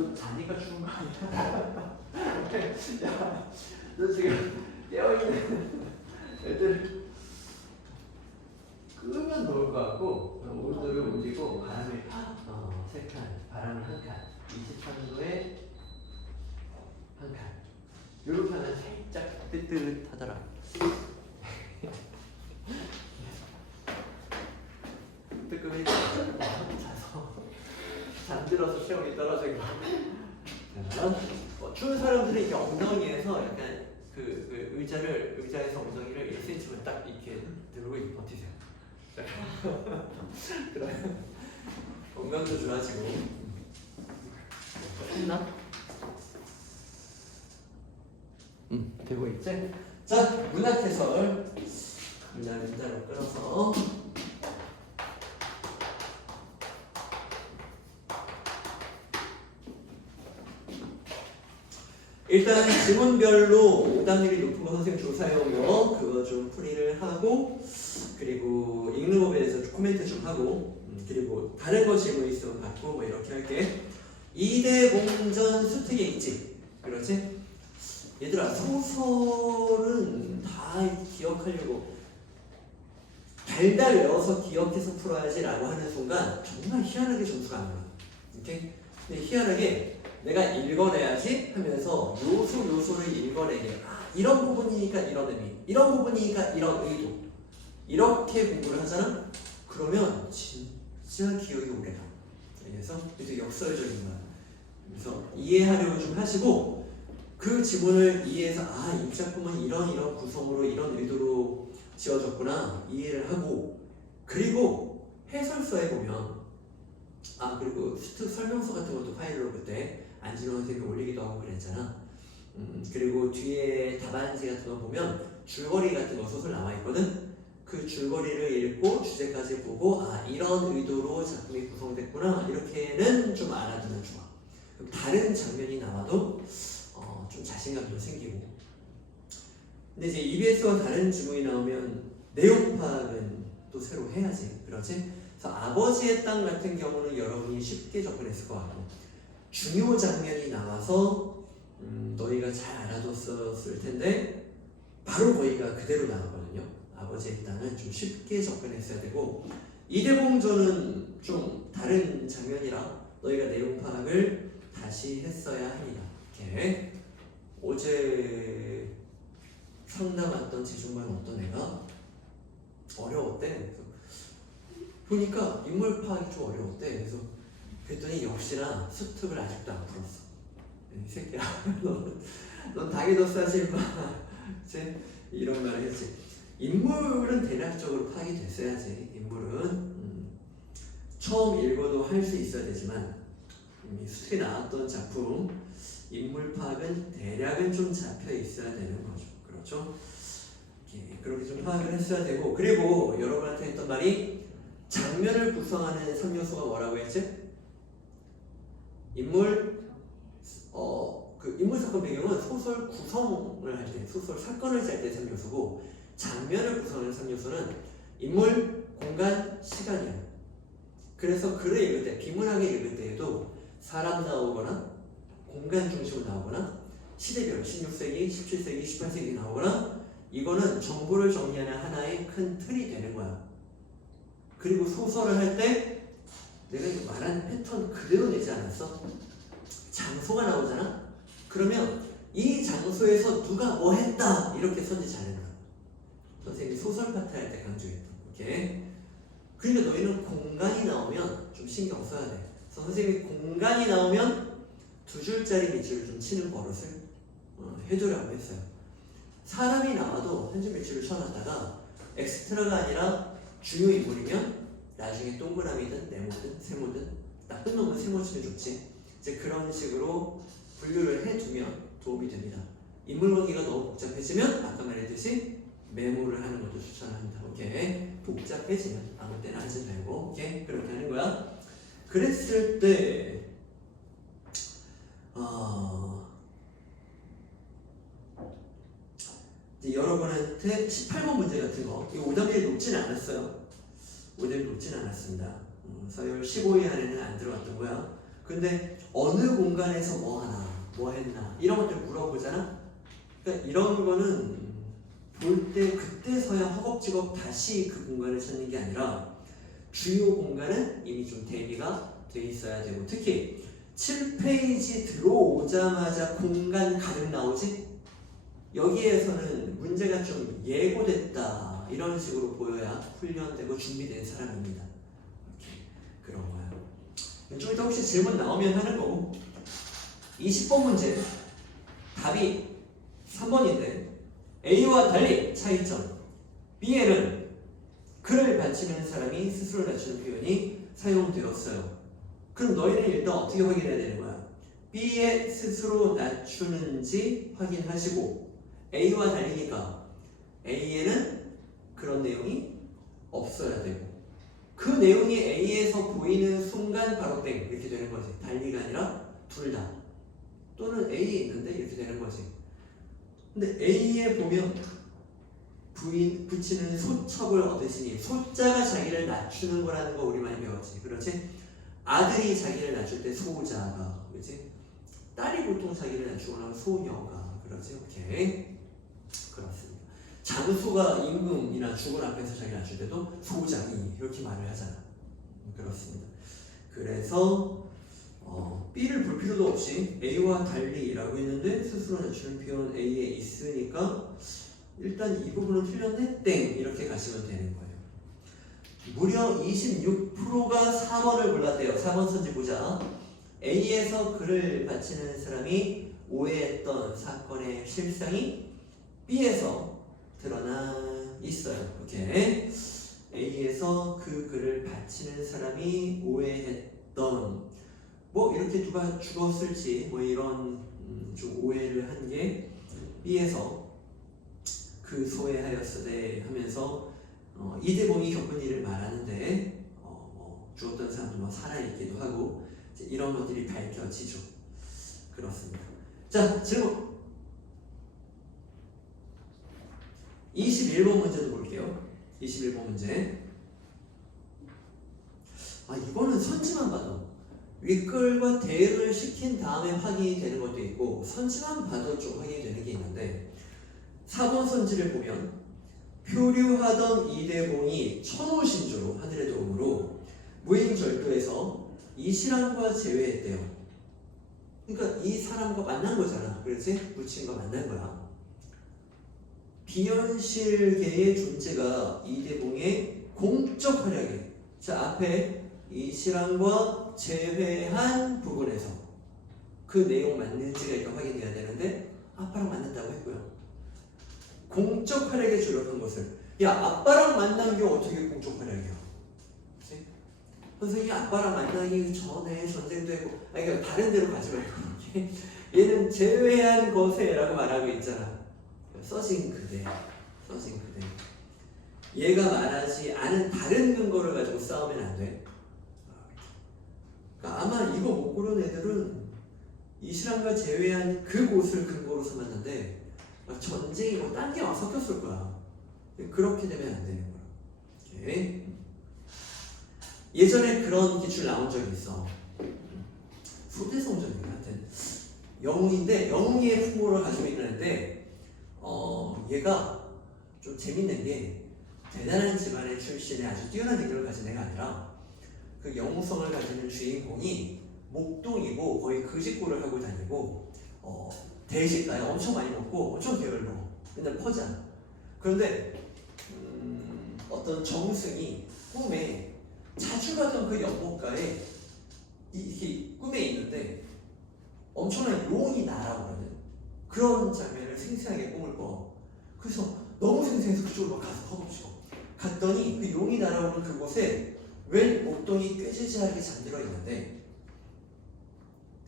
너 자니까 죽은 거 아니야? 야, 너 지금 깨어있는 애들 끄면 놓을 것 같고 오른쪽을 올리고 바람을 3칸, 바람을 1칸, 23도에 1칸 이렇게 하면 살짝 뜨뜻하더라. 뜨끔해 자서 잠들어서 체온이 떨어진 거. 추운 사람들은 이렇게 엉덩이에서 약간 그 의자에서 엉덩이를 1cm만 딱 이렇게 들고 버티세요. 그러면 건강도 좋아지고. 했나? 되고 있지? 자, 문학해설. 문자로 끌어서. 일단 지문별로 오답률이 높은 거 선생님 조사해오며 그거 좀 풀이를 하고, 그리고 읽는 법에 대해서 코멘트 좀 하고, 그리고 다른 거 질문 있으면 받고 뭐 이렇게 할게. 2대 공전 수특이 있지? 그렇지? 얘들아, 소설은 다 기억하려고 달달 외워서 기억해서 풀어야지 라고 하는 순간 정말 희한하게 점수가 안 나와. 오케이? 근데 희한하게 내가 읽어내야지 하면서 요소를 읽어내게. 이런 부분이니까 이런 의미, 이런 부분이니까 이런 의도, 이렇게 공부를 하잖아? 그러면 진짜 기억이 오래 가. 그래서 이제 역설적인 거야. 그래서 이해하려고 좀 하시고, 그 지문을 이해해서 이 작품은 이런 구성으로 이런 의도로 지어졌구나 이해를 하고, 그리고 해설서에 보면 그리고 수특 설명서 같은 것도 파일로 그때 안진호 선생님이 올리기도 하고 그랬잖아. 그리고 뒤에 답안지 같은 거 보면 줄거리 같은 거 소설 나와 있거든. 그 줄거리를 읽고 주제까지 보고 이런 의도로 작품이 구성됐구나 이렇게는 좀 알아두면 좋아. 그럼 다른 장면이 나와도 좀 자신감도 생기고. 근데 이제 EBS와 다른 지문이 나오면 내용 파악은 또 새로 해야지. 그렇지? 그래서 아버지의 땅 같은 경우는 여러분이 쉽게 접근했을 것 같고, 중요 장면이 나와서 너희가 잘 알아뒀었을 텐데 바로 거기가 그대로 나왔거든요. 아버지의 땅은 좀 쉽게 접근했어야 되고, 이대공전은 좀 다른 장면이라 너희가 내용 파악을 다시 했어야 합니다. 이렇게 어제 상담했던 재중반 어떤 애가 어려웠대. 그래서 보니까 인물 파악이 좀 어려웠대. 그래서 그랬더니 역시나 수특을 아직도 안 풀었어. 이 새끼야, 넌 닭이 싸지 마. 이런 말을 했지. 인물은 대략적으로 파악이 됐어야지. 인물은 처음 읽어도 할 수 있어야 되지만 수특에 나왔던 작품 인물 파악은 대략은 좀 잡혀 있어야 되는 거죠. 그렇죠? 그렇게 좀 파악을 했어야 되고, 그리고 여러분한테 했던 말이 장면을 구성하는 3요소가 뭐라고 했지? 인물 사건 배경은 소설 구성을 할 때, 소설 사건을 짤 때 3요소고, 장면을 구성하는 3요소는 인물, 공간, 시간이야. 그래서 글을 읽을 때, 비문학을 읽을 때에도 사람 나오거나 공간 중심으로 나오거나 시대별 16세기, 17세기, 18세기 나오거나, 이거는 정보를 정리하는 하나의 큰 틀이 되는 거야. 그리고 소설을 할 때 내가 이거 말한 패턴 그대로 내지 않았어? 장소가 나오잖아? 그러면 이 장소에서 누가 뭐 했다 이렇게 선지 잘한다. 선생님이 소설 파트 할 때 강조했던. 오케이? 그러니까 너희는 공간이 나오면 좀 신경 써야 돼. 그래서 선생님이 공간이 나오면 2줄짜리 밑줄을 좀 치는 버릇을 해두라고 했어요. 사람이 나와도 한 줄 밑줄을 쳐놨다가 엑스트라가 아니라 중요 인물이면 나중에 동그라미든 네모든 세모든, 나쁜 놈은 세모 치면 좋지. 이제 그런 식으로 분류를 해두면 도움이 됩니다. 인물 관계가 너무 복잡해지면 아까 말했듯이 메모를 하는 것도 추천합니다. 오케이? 복잡해지면 아무 때나 하지 말고, 오케이? 그렇게 하는 거야. 그랬을 때 이제 여러분한테 18번 문제 같은 거, 이 오답률이 높진 않았어요. 오답률이 높진 않았습니다. 서열 15위 안에는 안 들어갔던 거야. 근데 어느 공간에서 뭐 하나, 뭐 했나 이런 것들 물어보잖아. 그러니까 이런 거는 볼 때 그때서야 허겁지겁 다시 그 공간을 찾는 게 아니라 주요 공간은 이미 좀 대비가 돼 있어야 되고, 특히 7페이지 들어오자마자 공간 가득 나오지? 여기에서는 문제가 좀 예고됐다 이런 식으로 보여야 훈련되고 준비된 사람입니다. 이렇게 그런 거야. 좀 이따 혹시 질문 나오면 하는 거고. 20번 문제 답이 3번인데 A와 달리 차이점. B에는 그를 받치는 사람이 스스로 낮추는 표현이 사용되었어요. 그럼 너희는 일단 어떻게 확인해야 되는 거야? B에 스스로 낮추는지 확인하시고, A와 달리니까 A에는 그런 내용이 없어야 되고, 그 내용이 A에서 보이는 순간 바로 땡 이렇게 되는 거지. 달리가 아니라 둘 다. 또는 A에 있는데 이렇게 되는 거지. 근데 A에 보면 붙이는 소척을 얻으시니, 소자가 자기를 낮추는 거라는 거 우리 많이 배웠지. 그렇지? 아들이 자기를 낮출 때 소자가, 그렇지? 딸이 보통 자기를 낮추거나 소녀가, 그렇지? 오케이. 그렇습니다. 장수가 임금이나 주군 앞에서 자기를 낮출 때도 소장이 이렇게 말을 하잖아. 그렇습니다. 그래서 B를 볼 필요도 없이 A와 달리라고 했는데 스스로 낮추는 표현 A에 있으니까 일단 이 부분은 틀렸네? 땡! 이렇게 가시면 되는 거예요. 무려 26%가 4번을 골랐대요. 4번 선지 보자. A에서 그를 바치는 사람이 오해했던 사건의 실상이 B에서 드러나 있어요. 이렇게 A에서 그 글을 바치는 사람이 오해했던, 뭐 이렇게 누가 죽었을지 뭐 이런 좀 오해를 한 게 B에서 그 소외하였으되 하면서 이대봉이 겪은 일을 말하는데 죽었던 사람도 뭐 살아있기도 하고 이런 것들이 밝혀지죠. 그렇습니다. 자, 질문 21번 문제도 볼게요. 21번 문제. 이거는 선지만 봐도 윗글과 대응을 시킨 다음에 확인이 되는 것도 있고 선지만 봐도 좀 확인이 되는 게 있는데, 4번 선지를 보면 표류하던 이대봉이 천호신조로 하늘의 도움으로 무인절도에서 이시람과 재회했대요. 그러니까 이 사람과 만난 거잖아. 그렇지? 부친과 만난 거야. 비현실계의 존재가 이대봉의 공적 활약에, 자 앞에 이시람과 재회한 부분에서 그 내용 맞는지가 일단 확인돼야 되는데 아빠랑 만났다고 했고요. 공적 활약에 주력한 것을, 야 아빠랑 만난 게 어떻게 공적 활약이야? 그치? 선생님이 아빠랑 만나기 전에 전쟁도 했고, 그러니까 다른 데로 가지 말고 얘는 제외한 것에 라고 말하고 있잖아. 써진 그대. 얘가 말하지 않은 다른 근거를 가지고 싸우면 안 돼. 그러니까 아마 이거 못 고른 애들은 이시람과 제외한 그곳을 근거로 삼았는데 전쟁이고 딴 게 막 섞였을 거야. 그렇게 되면 안 되는 거야. 오케이. 예전에 그런 기출 나온 적이 있어. 소대성전인가 하여튼 영웅인데 영웅의 풍모를 가지고 있는데 얘가 좀 재밌는 게 대단한 집안의 출신의 아주 뛰어난 능력을 가진 애가 아니라 그 영웅성을 가지는 주인공이 목동이고 거의 그 직구를 하고 다니고 대식가에 엄청 많이 먹고 엄청 게을러. 맨날 퍼자. 그런데 어떤 정승이 꿈에 자주 가던 그 연못가에 이렇게 꿈에 있는데 엄청난 용이 날아오거든. 그런 장면을 생생하게 꿈을 꿔. 그래서 너무 생생해서 그쪽으로 막 가서 허겁지겁 갔더니 그 용이 날아오는 그곳에 웬 목동이 꾀지지하게 잠들어 있는데,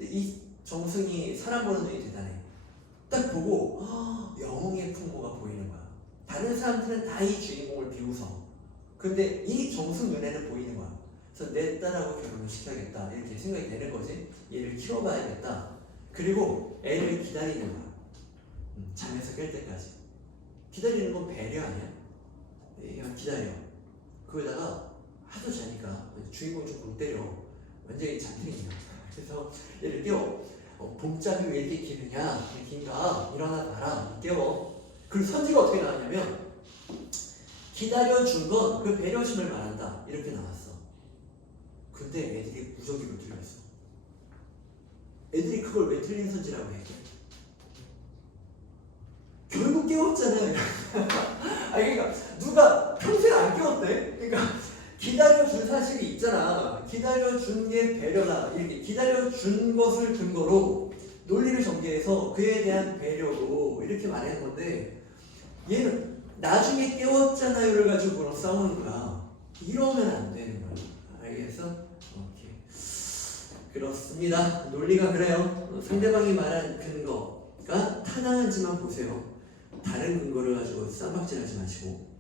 이 정승이 사람 보는 눈이 대단해. 딱 보고 영웅의 풍모가 보이는 거야. 다른 사람들은 다 이 주인공을 비웃어. 근데 이 정승 눈에는 보이는 거야. 그래서 내 딸하고 결혼을 시켜야겠다 이렇게 생각이 되는 거지. 얘를 키워봐야겠다. 그리고 애를 기다리는 거야. 잠에서 깰 때까지. 기다리는 건 배려 아니야? 얘가 기다려. 그러다가 하도 자니까 주인공 좀 공 때려. 완전히 잠들이야. 그래서 얘를 깨워. 복잡이 왜 이렇게 기느냐? 긴가? 일어나 봐라. 깨워. 그리고 선지가 어떻게 나왔냐면 기다려준 건 그 배려심을 말한다. 이렇게 나왔어. 근데 애들이 무적으로 틀렸어. 애들이 그걸 왜 틀린 선지라고 얘기해? 결국 깨웠잖아요. 그러니까 누가 평생 안 깨웠대? 그러니까 기다려준 사실이 있잖아. 기다려준 게 배려다. 이렇게 기다려준 것을 근거로 논리를 전개해서 그에 대한 배려로 이렇게 말하는 건데 얘는 나중에 깨웠잖아요를 가지고 그랑 싸우는 거야. 이러면 안 되는 거야. 알겠어? 오케이. 그렇습니다. 논리가 그래요. 상대방이 말한 근거가 타당한지만 보세요. 다른 근거를 가지고 쌈박질하지 마시고.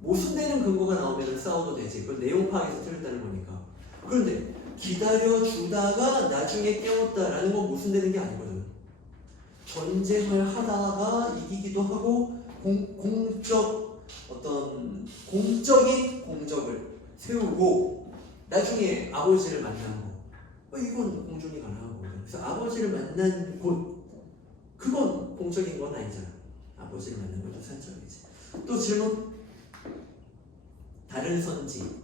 모순되는 근거가 나오면 싸워도 되지. 그건 내용 파악에서 틀렸다는 거니까. 그런데 기다려주다가 나중에 깨웠다라는 건 모순되는 게 아니거든. 전쟁을 하다가 이기기도 하고 공적인 공적을 세우고 나중에 아버지를 만난 거. 이건 공존이 가능한 거거든. 그래서 아버지를 만난 곳 그건 공적인 건 아니잖아. 아버지를 만난 것도 사적이지. 또 질문. 다른 선지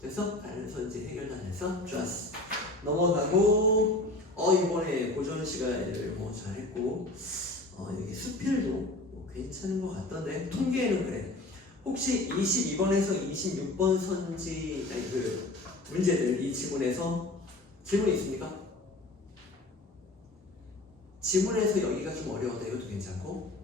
됐어? 다른 선지 해결 다 됐어? 좋았어. 넘어가고 이번에 고전 시간을 잘했고 여기 수필도 괜찮은 것 같던데 통계에는 그래. 혹시 22번에서 26번 선지 그 문제들 이 지문에서 질문이 있습니까? 지문에서 여기가 좀 어려웠다. 이것도 괜찮고.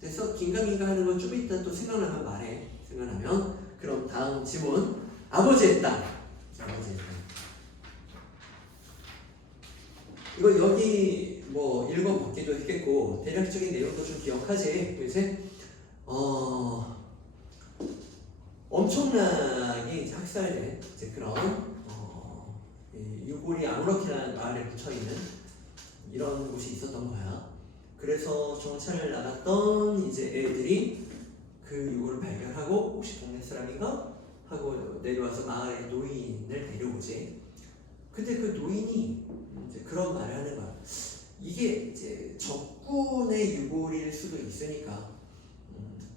그래서 긴가민가 하는 건 좀 이따 또 생각나면 말해. 생각나면. 그럼 다음 지문. 아버지의 땅. 아버지의 땅. 이거 여기 읽어보기도 했겠고 대략적인 내용도 좀 기억하지. 이제 엄청나게 이제 학살된 이제 그런 유골이 아무렇게나 마을에 붙여있는 이런 곳이 있었던 거야. 그래서 정찰을 나갔던 이제 애들이 그 유골을 발견하고 혹시 동네 사람인가? 하고 내려와서 마을의 노인을 데려오지. 근데 그 노인이 이제 그런 말을 하는 거야. 이게 이제 적군의 유골일 수도 있으니까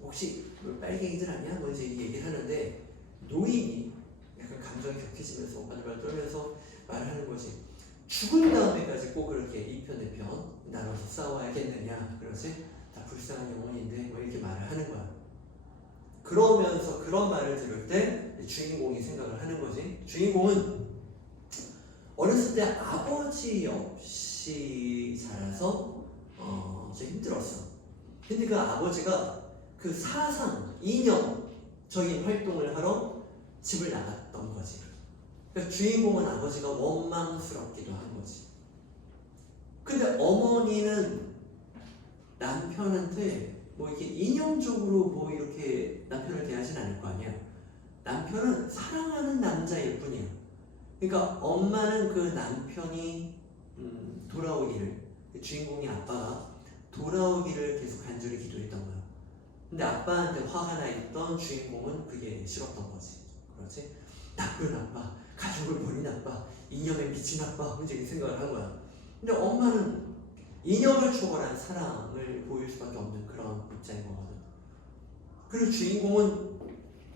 혹시 빨갱이들 아니야? 뭐 이제 얘기를 하는데 노인이 약간 감정이 격해지면서 바들바들 떨면서 말을 하는 거지. 죽은 다음에까지 꼭 그렇게 이 편 내 편 나눠서 싸워야겠느냐? 그러지? 다 불쌍한 영혼인데 뭐 이렇게 말을 하는 거야. 그러면서 그런 말을 들을 때 주인공이 생각을 하는 거지. 주인공은 어렸을 때 아버지 없이 자라서 좀 힘들었어. 근데 그 아버지가 그 사상, 이념적인 활동을 하러 집을 나갔던 거지. 그러니까 주인공은 아버지가 원망스럽기도 한 거지. 근데 어머니는 남편한테 뭐 이렇게 이념적으로 뭐 이렇게 남편을 대하진 않을 거 아니야. 남편은 사랑하는 남자일 뿐이야. 그러니까 엄마는 그 남편이 돌아오기를, 주인공이 아빠가 돌아오기를 계속 간절히 기도했던 거야. 근데 아빠한테 화가 나 있던 주인공은 그게 싫었던 거지. 그렇지? 나쁜 아빠, 가족을 버린 아빠, 이념에 미친 아빠, 이제 이 생각을 한 거야. 근데 엄마는 이념을 초월한 사랑을 보일 수밖에 없는 그런 입장인 거거든. 그리고 주인공은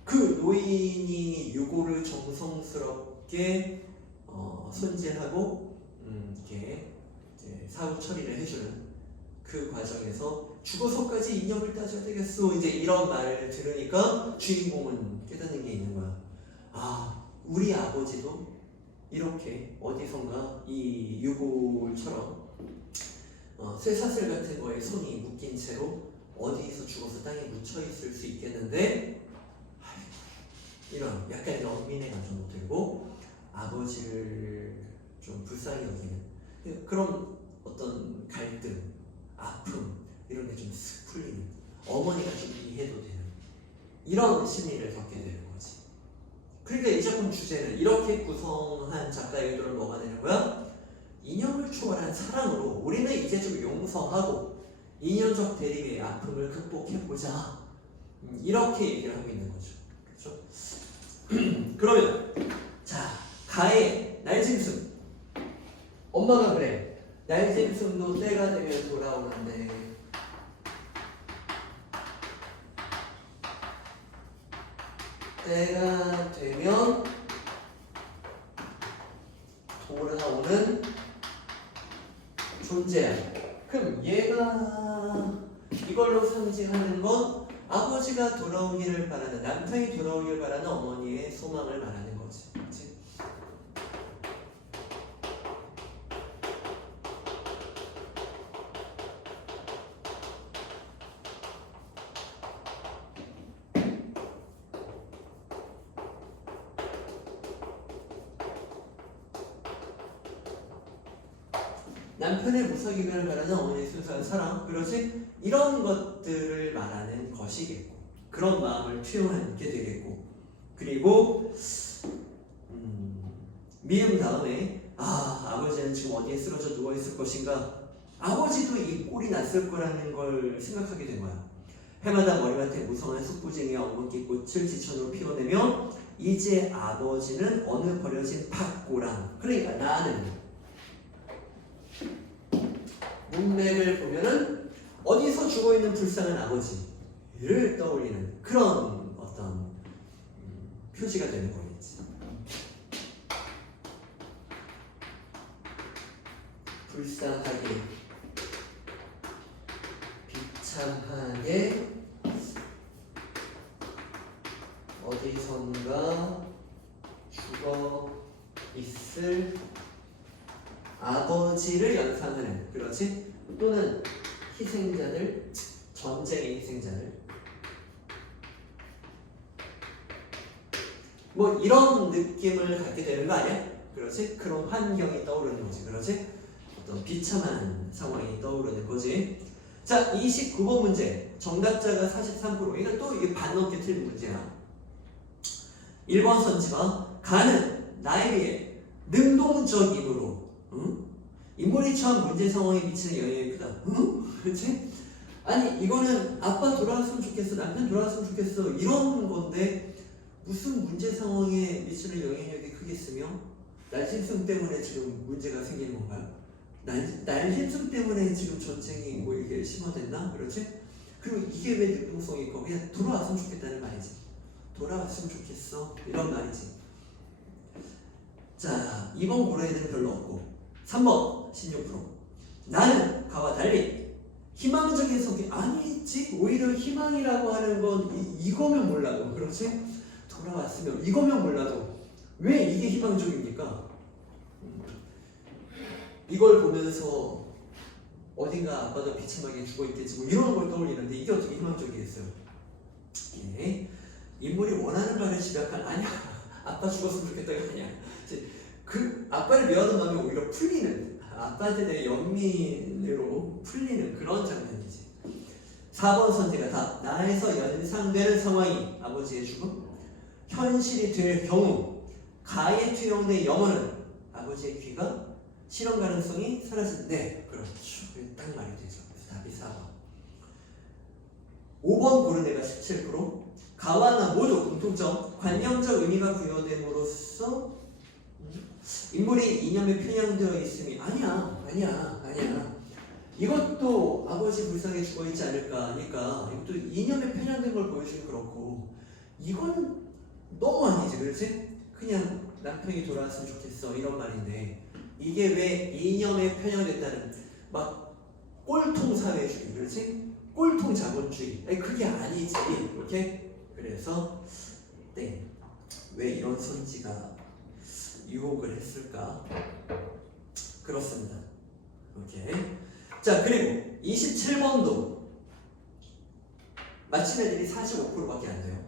그 노인이 유골을 정성스럽게 손질하고 이렇게 이제 사후 처리를 해주는 그 과정에서 죽어서까지 이념을 따져야 되겠어. 이제 이런 말을 들으니까 주인공은 깨닫는 게 있는 거야. 우리 아버지도 이렇게 어디선가 이 유골처럼 쇠사슬 같은 거에 손이 묶인 채로 어디서 죽어서 땅에 묻혀 있을 수 있겠는데 이런 약간 연민의 감정도 들고 아버지를 좀 불쌍히 여기는 그런 어떤 갈등, 아픔 이런 게 좀 쓱 풀리는 어머니가 좀 이해도 되는 이런 심리를 겪게 되는 거지. 그러니까 이 작품 주제는 이렇게 구성한 작가의 의도를 뭐가 되는 거야? 이념을 초월한 사랑으로 우리는 이제 좀 용서하고 이념적 대립의 아픔을 극복해보자. 이렇게 얘기를 하고 있는 거죠. 그렇죠? 그러면 자 가의 날짐승 엄마가 그래 날짐승도 때가 되면 돌아오는데 때가 되면 돌아오는 존재야. 그럼 얘가 이걸로 상징하는 건 아버지가 돌아오기를 바라는 남편이 돌아오기를 바라는 어머니의 소망을 말하는 거지. 그치? 남편의 무사기를 바라는 어머니의 순수한 사랑, 그렇지? 이런 것들을 말하는 것이겠고 그런 마음을 투영하게 되겠고 그리고 미음 다음에 아버지는 지금 어디에 쓰러져 누워있을 것인가 아버지도 이 꼴이 났을 거라는 걸 생각하게 된 거야. 해마다 머리맡에 무성한 숙부쟁이와 엉겅퀴 꽃을 지천으로 피워내며 이제 아버지는 어느 버려진 팥고랑 그러니까 나는 문맥을 보면은 어디서 죽어있는 불쌍한 아버지를 떠올리는 그런 어떤 표시가 되는 거겠지. 불쌍하게 비참하게 어디선가 죽어 있을 아버지를 연상하는 그렇지? 또는 희생자들, 전쟁의 희생자들 뭐 이런 느낌을 갖게 되는 거 아니야? 그렇지? 그런 환경이 떠오르는 거지. 그렇지? 어떤 비참한 상황이 떠오르는 거지. 자, 29번 문제. 정답자가 43%. 이거 또 이게 반 넘게 틀린 문제야. 1번 선지가 가는 나에 비해 능동적이므로 인물이 처한 문제 상황에 미치는 영향이 크다. 그렇지? 아니 이거는 아빠 돌아왔으면 좋겠어, 남편 돌아왔으면 좋겠어 이런 건데 무슨 문제 상황에 미치는 영향력이 크겠으며 날짐승 때문에 지금 문제가 생기는 건가요? 날짐승 때문에 지금 전쟁이 뭐 이게 심화됐나? 그렇지? 그리고 이게 왜 능동성이 있고 그냥 돌아왔으면 좋겠다는 말이지. 돌아왔으면 좋겠어 이런 말이지. 자, 2번 고려에는 별로 없고 3번 16%. 나는 가와 달리 희망적인 성격 아니지. 오히려 희망이라고 하는 건 이거면 몰라도 그렇지? 돌아왔으면 이거면 몰라도 왜 이게 희망적입니까? 이걸 보면서 어딘가 아빠도 비참하게 죽어있겠지 뭐 이런 걸 떠올리는데 이게 어떻게 희망적이겠어요? 예. 인물이 원하는 바를 집약한 아니야 아빠 죽었으면 좋겠다가 아니야. 그 아빠를 미워하는 마음이 오히려 풀리는 아빠한테 대해 연민으로 풀리는 그런 장면이지. 4번 선지가 답. 나에서 연상되는 상황이 아버지의 죽음 현실이 될 경우 가에 투영된 영혼은 아버지의 귀가 실현 가능성이 사라진다. 네, 그렇죠. 딱 말이 되죠. 그래서 답이 4번. 5번 고른 애가 17%. 가와 나 모두 공통점 관념적 의미가 부여됨으로써 인물이 이념에 편향되어 있음이 아니야. 이것도 아버지 불쌍히 죽어있지 않을까 하니까 이것도 이념에 편향된 걸 보여주면 그렇고 이거는 너무 아니지. 그렇지? 그냥 남편이 돌아왔으면 좋겠어 이런 말인데 이게 왜 이념에 편향됐다는 막 꼴통 사회주의 그렇지? 꼴통 자본주의 아니 그게 아니지. 이렇게 그래서 네. 왜 이런 선지가 유혹을 했을까? 그렇습니다. 오케이. 자, 그리고 27번도 맞힌 애들이 45%밖에 안 돼요.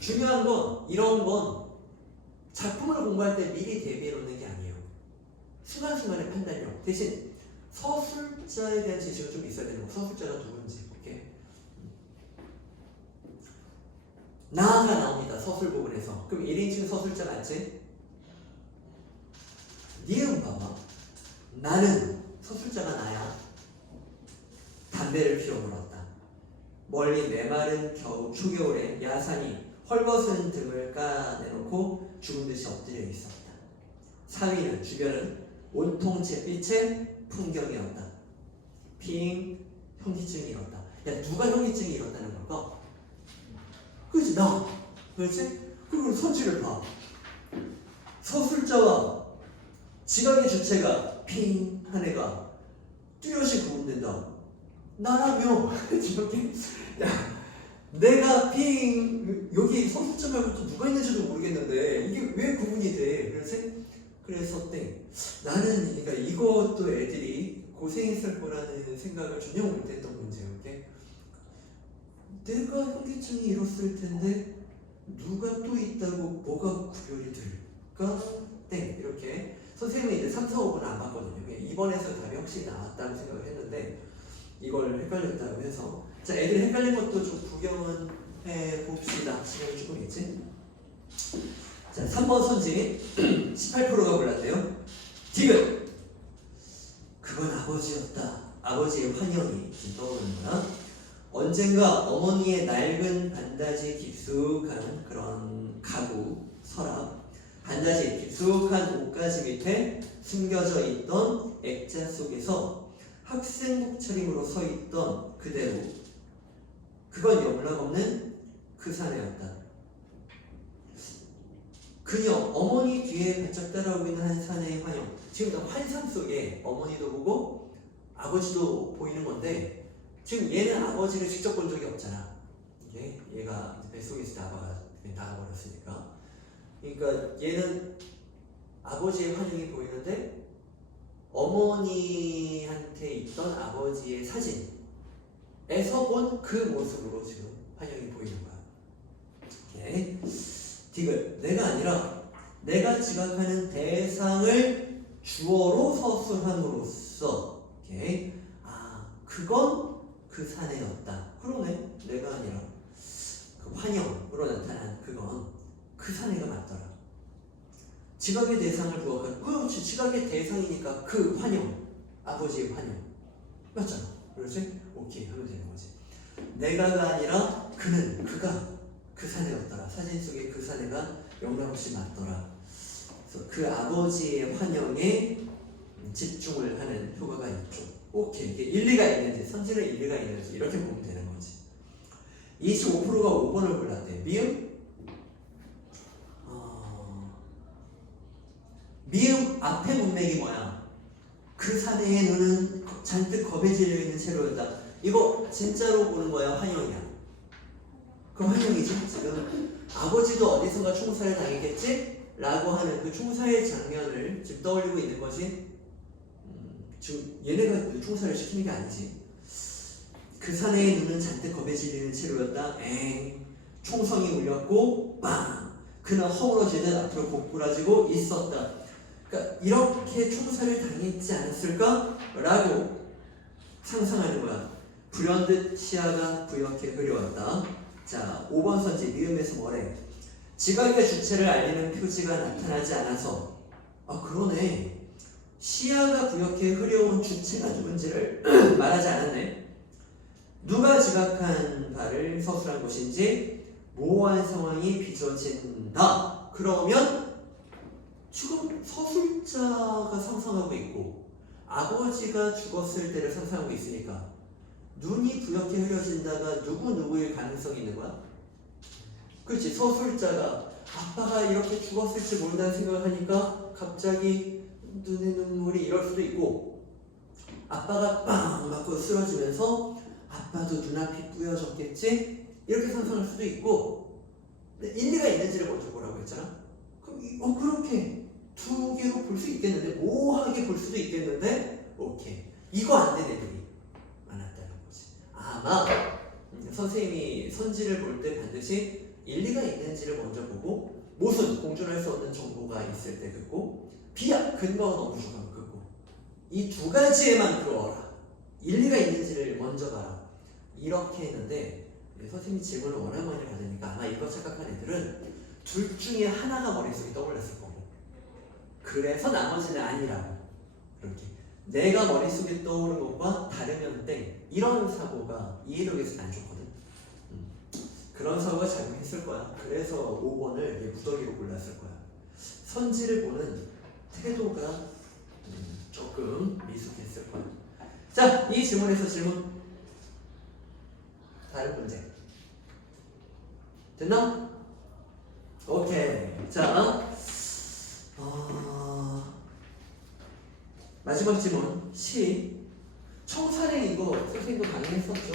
중요한 건 이런 건 작품을 공부할 때 미리 대비해 놓는 게 아니에요. 순간순간의 판단력. 대신 서술자에 대한 지식은 좀 있어야 되는 거. 서술자가 누군지. 오케이. 나가 나옵니다. 서술 부분에서. 그럼 1인칭 서술자 맞지? 니은 봐봐. 나는 서술자가 나야. 담배를 피워 물었다. 멀리 메마른 초겨울에 야산이 헐벗은 등을 까내놓고 죽은 듯이 엎드려 있었다. 사위는 주변은 온통 잿빛의 풍경이었다. 핑 현기증이 일었다. 야 누가 현기증이 일었다는 걸까? 그렇지 나. 그렇지? 그리고 선지를 봐. 서술자와 지각의 주체가 핑 한 애가 뚜렷이 구분된다. 나라며 이렇게 야 내가 핑 여기 서술자 말고 또 누가 있는지도 모르겠는데 이게 왜 구분이 돼? 그래서 나는 그러니까 이것도 애들이 고생했을 거라는 생각을 전혀 못했던 문제예요. 내가 현기증이 일었을 텐데 누가 또 있다고 뭐가 구별이 될까? 이렇게 선생님이 이제 3, 4, 5번 안 봤거든요. 2번에서 답이 확실히 나왔다고 생각을 했는데 이걸 헷갈렸다고 해서 자 애들이 헷갈린 것도 좀 구경은 해봅시다. 시간이 조금 있지? 자 3번 선지 18%가 골랐대요. 디귿 그건 아버지였다. 아버지의 환영이 떠오르는 거야. 언젠가 어머니의 낡은 반다지 깊숙한 그런 가구, 서랍, 반다지 깊숙한 옷가지 밑에 숨겨져 있던 액자 속에서 학생복 차림으로 서 있던 그대로 그건 영락없는 그 사내였다. 그녀 어머니 뒤에 바짝 따라오고 있는 한 사내의 환영. 지금 환상 속에 어머니도 보고 아버지도 보이는 건데 지금 얘는 아버지를 직접 본 적이 없잖아. 얘가 뱃속에 있을 때 아빠가 나가버렸으니까. 그러니까 얘는 아버지의 환영이 보이는데 어머니한테 있던 아버지의 사진에서 본 그 모습으로 지금 환영이 보이는 거야. 디귿 내가 아니라 내가 지각하는 대상을 주어로 서술함으로써 그건 그 사내였다. 그러네. 내가 아니라 그 환영으로 나타난 그건 그 사내가 맞더라. 지각의 대상을 부각한 그렇지. 지각의 대상이니까 그 환영 아버지의 환영 맞잖아. 그렇지? 오케이 하면 되는 거지. 내가가 아니라 그는 그가 그 사내였더라. 사진 속에 그 사내가 영락없이 맞더라. 그래서 그 아버지의 환영에 집중을 하는 효과가 있죠. 오케이. 이게 일리가 있는지, 선지는 일리가 있는지 이렇게 보면 되는 거지. 25%가 5번을 골랐대. 미음? 미음 앞에 문맥이 뭐야? 그 사내의 눈은 잔뜩 겁에 질려 있는 채로였다. 이거 진짜로 보는 거야? 환영이야? 그 환영이지? 지금 아버지도 어디선가 총살을 당했겠지? 라고 하는 그 총살 장면을 지금 떠올리고 있는 거지. 지금 얘네가 총살을 시키는 게 아니지. 그 사내의 눈은 잔뜩 겁에 질리는 채로였다. 총성이 울렸고 빵! 그는 허물어지듯 앞으로 고꾸라지고 있었다. 그러니까 이렇게 총살을 당했지 않았을까? 라고 상상하는 거야. 불현듯 시야가 부옇게 흐려왔다. 자, 5번 선지 미음에서 뭐래? 지각의 주체를 알리는 표지가 나타나지 않아서 그러네. 시야가 부옇게 흐려온 주체가 누군지를 말하지 않았네. 누가 지각한 바를 서술한 것인지 모호한 상황이 빚어진다. 그러면 지금 서술자가 상상하고 있고 아버지가 죽었을 때를 상상하고 있으니까 눈이 부옇게 흐려진다가 누구일 가능성이 있는 거야? 그렇지. 서술자가 아빠가 이렇게 죽었을지 모른다는 생각을 하니까 갑자기 눈에 눈물이 이럴 수도 있고 아빠가 빵 맞고 쓰러지면서 아빠도 눈앞이 뿌여졌겠지? 이렇게 상상할 수도 있고 일리가 있는지를 먼저 보라고 했잖아. 그럼 그렇게 두 개로 볼 수 있겠는데 모호하게 볼 수도 있겠는데 오케이 이거 안 된 애들이 많았다는 거지. 아마 선생님이 선지를 볼 때 반드시 일리가 있는지를 먼저 보고 못은 공존할 수 없는 정보가 있을 때 긋고 비약 근거가 너무 부족하면 긋고 이 두 가지에만 그어라. 일리가 있는지를 먼저 봐라. 이렇게 했는데 선생님이 질문을 워낙 많이 받으니까 아마 이거 착각한 애들은 둘 중에 하나가 머릿속에 떠올랐을 거고 그래서 나머지는 아니라고. 그렇게 내가 머릿속에 떠오른 것과 다르면 땡 이런 사고가 이해력에서는 안 좋거든. 그런 사고가 작용했을 거야. 그래서 5번을 무더기로 골랐을 거야. 선지를 보는 태도가 조금 미숙했을 거야. 자, 이 질문에서 질문. 다른 문제. 됐나? 오케이. 자, 마지막 질문. 시. 청산행 이거 선생님도 강의했었죠?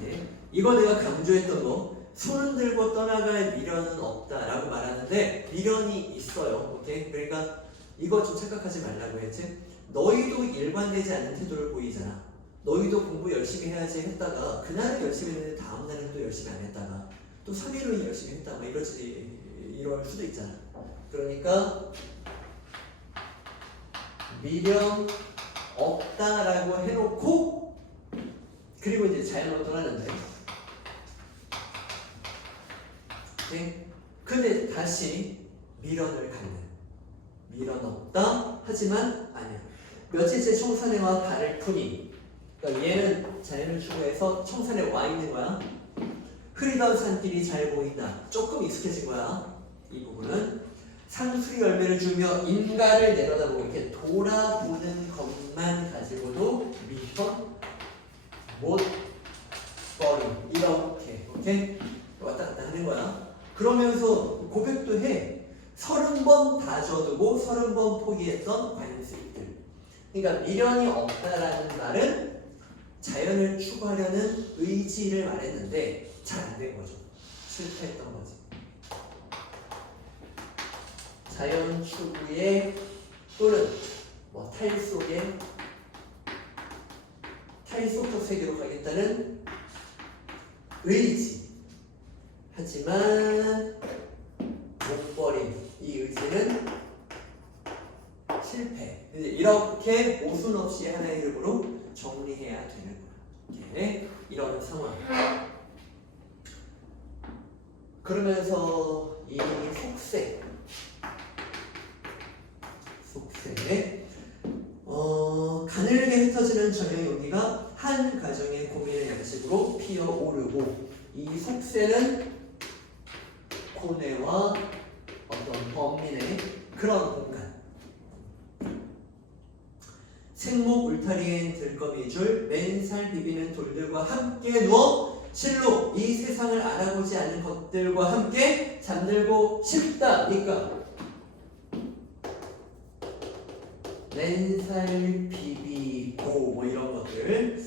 네. 이거 내가 강조했던 거. 손은 들고 떠나갈 미련은 없다라고 말하는데 미련이 있어요. 오케이? 그러니까 이거 좀 착각하지 말라고 했지. 너희도 일관되지 않는 태도를 보이잖아. 너희도 공부 열심히 해야지 했다가 그날은 열심히 했는데 다음 날은 또 열심히 안 했다가 또 3일 후에 열심히 했다. 막 이럴 수도 있잖아. 그러니까 미련 없다라고 해놓고 그리고 이제 자연으로 떠나는데 네? 근데 다시 미련을 갖는 미련 없다 하지만 아니야. 며칠째 청산회와 달을 푸니 그러니까 얘는 자연을 추구해서 청산에 와 있는 거야. 흐리던 산길이 잘 보인다. 조금 익숙해진 거야. 이 부분은 상수리 열매를 주며 인가를 내려다보고 이렇게 돌아보는 것만 가지고도 미련 못 버림 이렇게 오케이 왔다 갔다 하는 거야. 그러면서 고백도 해. 30번 다져두고 30번 포기했던 관습들. 그러니까 미련이 없다라는 말은 자연을 추구하려는 의지를 말했는데 잘 안 된 거죠. 실패했던 거지. 자연 추구에 또는 뭐 탈속적 세계로 가겠다는 의지. 하지만 못 버린 이 의지는 실패. 이제 이렇게 모순 없이 하나의 이름으로 정리해야 되는 거야. 이렇게 이런 상황. 그러면서 이 속세 가늘게 흩어지는 저녁 용기가 한 가정의 고민의 양식으로 피어오르고 이 속세는 고뇌와 어떤 범민의 그런 공간. 생목 울타리엔 들거미줄 맨살 비비는 돌들과 함께 누워 실로 이 세상을 알아보지 않은 것들과 함께 잠들고 싶다니까. 맨살 비비고 뭐 이런 것들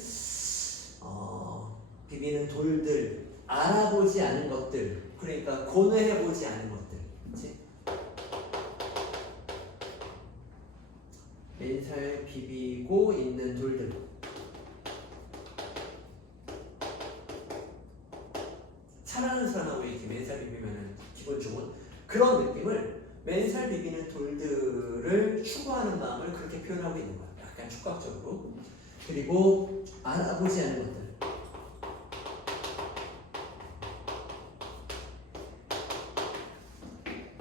비비는 돌들 알아보지 않은 것들 그러니까 고뇌해보지 않은 것들 그치? 맨살 비비고 있는 돌들 잘하는 사람하고 이렇게 맨살 비비면은 기분 좋은 그런 느낌을 맨살 비비는 돌들을 추구하는 마음을 그렇게 표현하고 있는 거야. 약간 촉각적으로. 그리고 알아보지 않은 것들.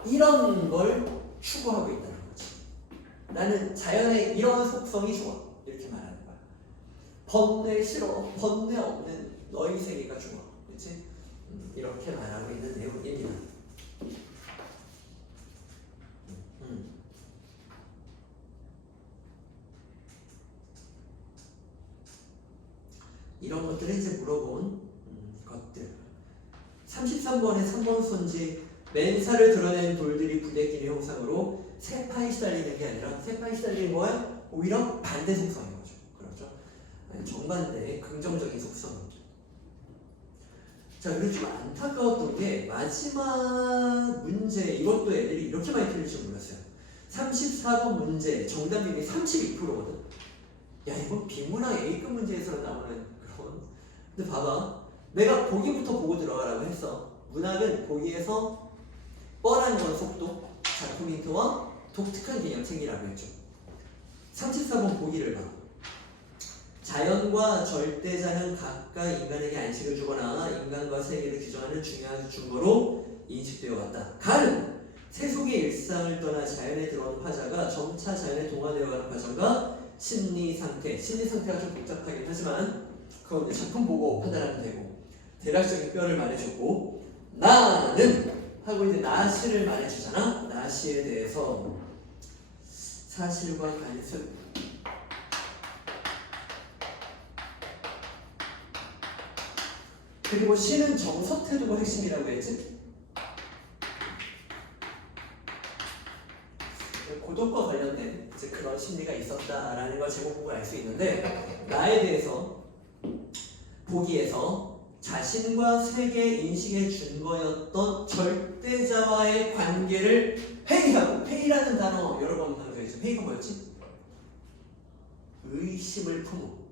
이런 걸 추구하고 있다는 거지. 나는 자연의 이런 속성이 좋아. 이렇게 말하는 거야. 번뇌 싫어. 번뇌 없는 너희 세계가 좋아. 그렇지? 이렇게 말하고 있는 내용입니다. 이런 것들을 이제 물어본 것들. 33번의 3번 손지 맨살을 드러낸 돌들이 부대끼는 형상으로 세파에 시달리는 게 아니라 세파에 시달리는 거야 오히려 반대 속성인 거죠. 그렇죠? 정반대의 긍정적인 속성이죠. 자, 그리고 좀 안타까웠던 게 마지막 문제 이것도 애들이 이렇게 많이 틀릴 줄 몰랐어요. 34번 문제 정답률이 32%거든. 야, 이건 비문학 A급 문제에서 나오는 그런. 근데 봐봐, 내가 보기부터 보고 들어가라고 했어. 문학은 보기에서 뻔한 건 속도, 작품 힌트와 독특한 개념 챙기라고 했죠. 34번 보기를 봐. 자연과 절대자는 각각 인간에게 안식을 주거나 인간과 세계를 규정하는 중요한 증거로 인식되어 왔다. 가는 세속의 일상을 떠나 자연에 들어온 화자가 점차 자연에 동화되어가는 과정과 심리 상태가 좀 복잡하긴 하지만 그건 이제 작품 보고 판단하면 되고 대략적인 뼈를 말해주고 나는 하고 이제 나시를 말해주잖아. 나시에 대해서 사실과 관습 그리고 시는 정서 태도가 핵심이라고 했지. 고독과 관련된 이제 그런 심리가 있었다라는 걸 제목 보고 알 수 있는데 나에 대해서 보기에서 자신과 세계 인식의 준거였던 절대자와의 관계를 회의하고 회의라는 단어 여러 번 강조했죠. 회의가 뭐였지? 의심을 품고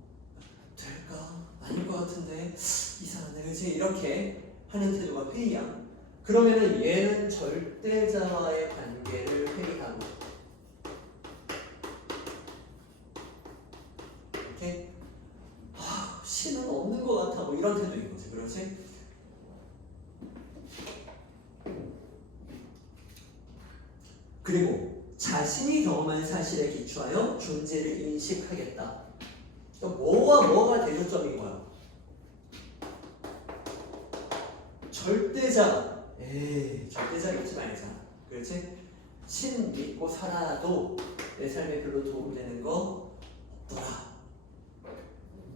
될까? 아닐 것 같은데 이상한데 그치? 이렇게 하는 태도가 회의야. 그러면은 얘는 절대자와의 관계를 회의하고 이렇게 신은 없는 것 같아 뭐 이런 태도인 거지. 그렇지? 그리고 자신이 경험한 사실에 기초하여 존재를 인식하겠다. 그러니까 뭐와 뭐가 대조점인 거야? 절대자. 절대자 믿지 말자. 그렇지? 신 믿고 살아도 내 삶에 별로 도움되는 거 없더라.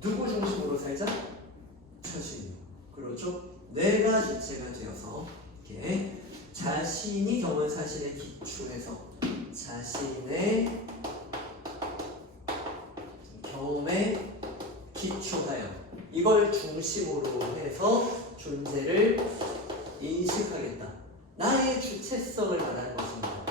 누구 중심으로 살자? 자신. 그렇죠? 내가 주체가 되어서 이렇게 자신이 경험한 사실에 기초해서 자신의 경험에 기초하여 이걸 중심으로 해서 존재를 인식하겠다. 나의 주체성을 말하는 것입니다.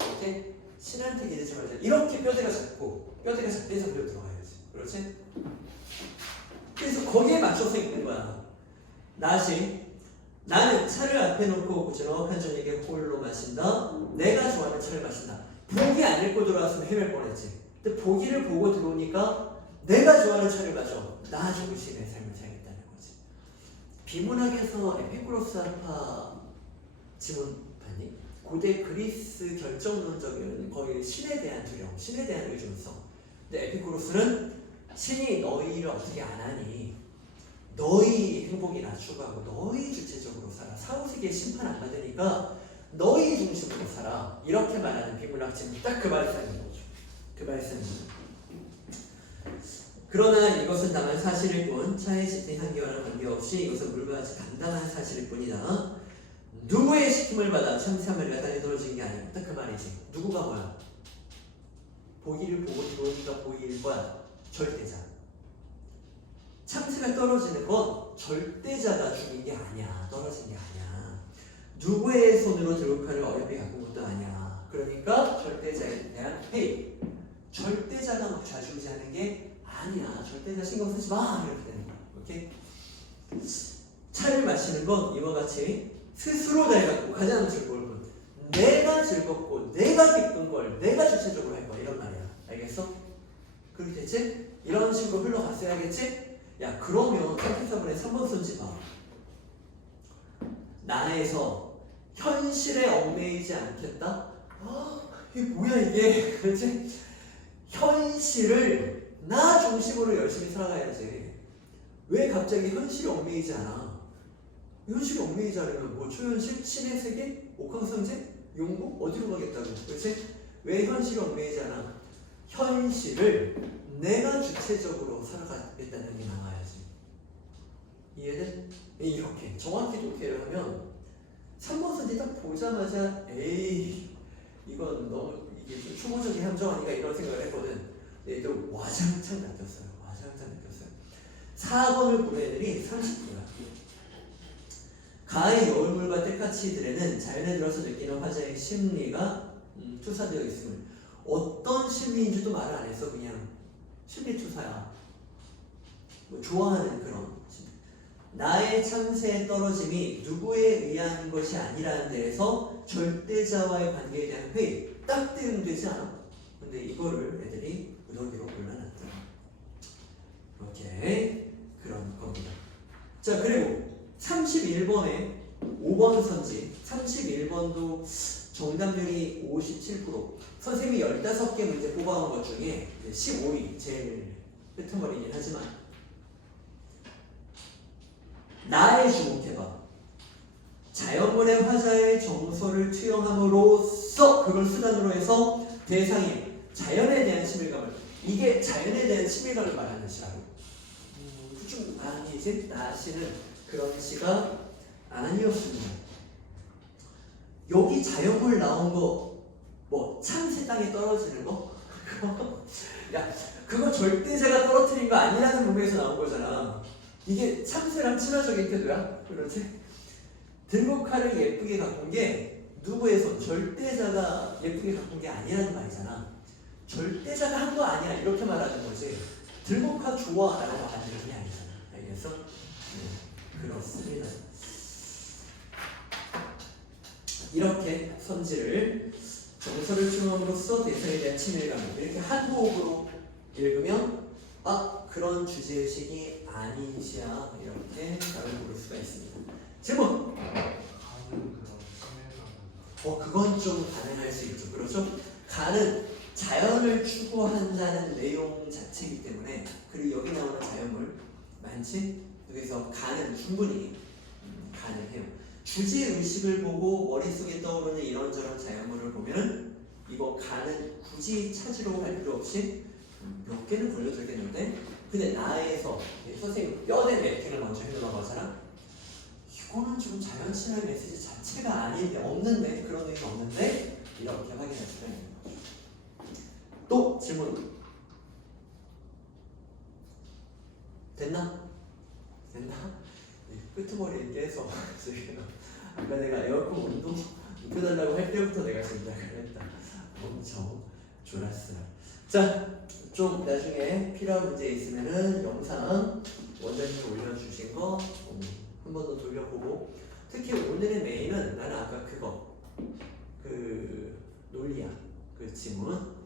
이렇게 신한테 기대지 말자. 이렇게 뼈대가 작고 뼈대가 작대서 그려 들어가야지. 그렇지? 그래서 거기에 맞춰서 읽는 거야. 나는 차를 앞에 놓고 고즈넉한 저녁에 홀로 마신다. 내가 좋아하는 차를 마신다. 보기 안 읽고 들어왔으면 헤맬 뻔했지. 근데 보기를 보고 들어오니까 내가 좋아하는 차를 마셔. 나 중심의 삶을 살겠다는 거지. 비문학에서 에피쿠로스 한파 지문 봤니? 고대 그리스 결정론적인 거의 신에 대한 두려움, 신에 대한 의존성. 근데 에피쿠로스는 신이 너희를 어떻게 안 하니? 너희 행복이나 추구하고 너희 주체적으로 살아. 사후세계 심판 안 받으니까 너희 중심으로 살아. 이렇게 말하는 비문학 지문 딱 그 말씀인 거죠. 그 말씀입니다. 그러나 이것은 다만 사실일 뿐 차의 짙은 향기와는 관계없이 이것은 물과 같이 단단한 사실일 뿐이다. 누구의 시킴을 받아 참새 한 마리가 땅에 떨어진 게 아니고 딱 그 말이지. 누구가 뭐야? 보기를 보고 들어오니까 보일 거야. 절대자. 참새가 떨어지는 건 절대자가 죽인 게 아니야. 떨어진 게 아니야. 누구의 손으로 드루카를 어렵게 갖고 것도 아니야. 그러니까 절대자에 대한 회의. 절대자가 막 좌지우지하는 게 아니야. 절대자 신경 쓰지 마. 이렇게 되는 거야. 오케이? 차를 마시는 건 이와 같이 스스로 내가 가장 즐거울 건 내가 즐겁고 내가 기쁜 걸 내가 주체적으로 할 거야. 이런 말이야. 알겠어? 그렇게 됐지? 이런 식으로 흘러갔어야겠지? 야 그러면 34분의 3번 손지 봐. 나에서 현실에 얽매이지 않겠다? 이게 뭐야 이게? 그렇지? 현실을 나 중심으로 열심히 살아가야지. 왜 갑자기 현실에 얽매이지 않아? 현실에 얽매이지 않으면 뭐 초현실? 신의 세계? 옥황상제? 용고? 어디로 가겠다고? 그렇지? 왜 현실에 얽매이지 않아? 현실을 내가 주체적으로 살아가겠다는 게 나와야지. 이해돼? 이렇게 정확히 독해를 하면 3번 선지 딱 보자마자 에이 이건 너무 이게 좀 초보적인 함정 아닌가 이런 생각을 했거든. 근데 또 와장창 낚였어요. 와장창 낚였어요. 4번을 보는 애들이 30%야. 가의 여울물과 때까치들에는 자연에 들어서 느끼는 화자의 심리가 투사되어 있음을 어떤 심리인지도 말을 안 했어. 그냥 심리투사야. 뭐 좋아하는 그런 심리. 나의 참새에 떨어짐이 누구에 의한 것이 아니라는 데에서 절대자와의 관계에 대한 회의 딱 대응되지 않아? 근데 이거를 애들이 무더기로 골라놨더라. 이렇게 그런 겁니다. 자 그리고 31번에 5번 선지 31번도 정답률이 57%. 선생님이 15개 문제 뽑아온 것 중에 15위 제일 끄트머리긴 하지만 나에 주목해봐. 자연물의 화자의 정서를 투영함으로써 그걸 수단으로 해서 대상의 자연에 대한 친밀감을, 이게 자연에 대한 친밀감을 말하는 시라고. 좀 아니지? 나시는 그런 시가 아니었습니다. 여기 자연물 나온 거 뭐 참새 땅에 떨어지는 거? 야 그거 절대자가 떨어뜨린 거 아니라는 부분에서 나온 거잖아. 이게 참새랑 친화적인 태도야? 그렇지? 들국화를 예쁘게 가꾼 게 누구의 손? 절대자가 예쁘게 가꾼 게 아니라는 말이잖아. 절대자가 한 거 아니야 이렇게 말하는 거지. 들국화 좋아 라고 말하는 게 아니잖아. 알겠어? 그렇습니다. 이렇게 선지를 정서를 투영함으로써 대상에 대한 친밀감, 이렇게 한 호흡으로 읽으면 아 그런 주제의식이 아니시야 이렇게 답을 고를 수가 있습니다. 질문! 그건 좀 가능할 수 있죠. 그렇죠? 가는 자연을 추구한다는 내용 자체이기 때문에, 그리고 여기 나오는 자연물 많지? 여기서 가는 충분히 가능해요. 주제의식을 보고 머릿속에 떠오르는 이런저런 자연물을 보면 이거 가는 굳이 찾으러 할 필요 없이 몇 개는 걸려들겠는데, 근데 나에서 선생님 뼈대 맵핑을 먼저 해놓은 거잖아. 이거는 좀 자연 친화의 메시지 자체가 아닌데, 없는데, 그런 의미 없는데 이렇게 확인할 수가 있는 거죠. 또 질문 됐나? 끄트머리 깨서 지금 아까 내가 에어컨 온도 높여달라고 할 때부터 내가 생각을 했다. 엄청 졸았어요. 자, 좀 나중에 필요한 문제 있으면은 영상 원장님 올려주신 거 한 번 더 돌려보고, 특히 오늘의 메인은 나는 아까 그거 그 논리야. 그 지문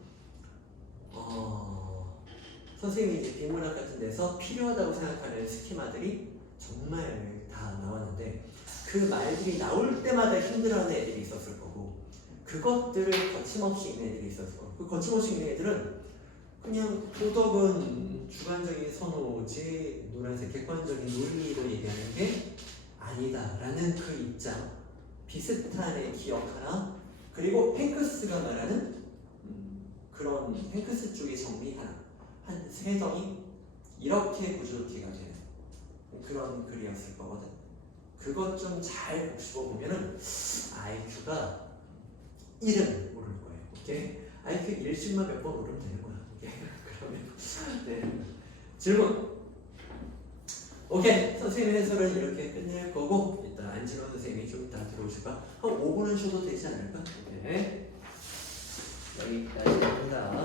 선생님이 이제 비문학 같은 데서 필요하다고 생각하는 스키마들이 정말 다 나왔는데, 그 말들이 나올 때마다 힘들어하는 애들이 있었을 거고, 그것들을 거침없이 읽는 애들이 있었을 거고, 그 거침없이 읽는 애들은 그냥 도덕은 주관적인 선호지 노란색 객관적인 논리로 얘기하는 게 아니다라는 그 입장, 비슷한 애 기억 하나, 그리고 팽크스가 말하는 그런 팽크스 쪽의 정리 하나, 한 세 덩이 이렇게 구조기가 되는 그런 글이었을 거거든. 그것 좀 잘 곱씹어보면은 IQ가 1은 오를 거예요. 오케이? IQ 1씩만 몇 번 오르면 되는 거야. 오케이? 그러면 네. 질문. 오케이. 선생님 해설은 이렇게 끝낼 거고, 일단 안진호 선생님이 좀 이따 들어오실까? 한 5분은 쉬어도 되지 않을까? 오케이. 여기까지 합니다.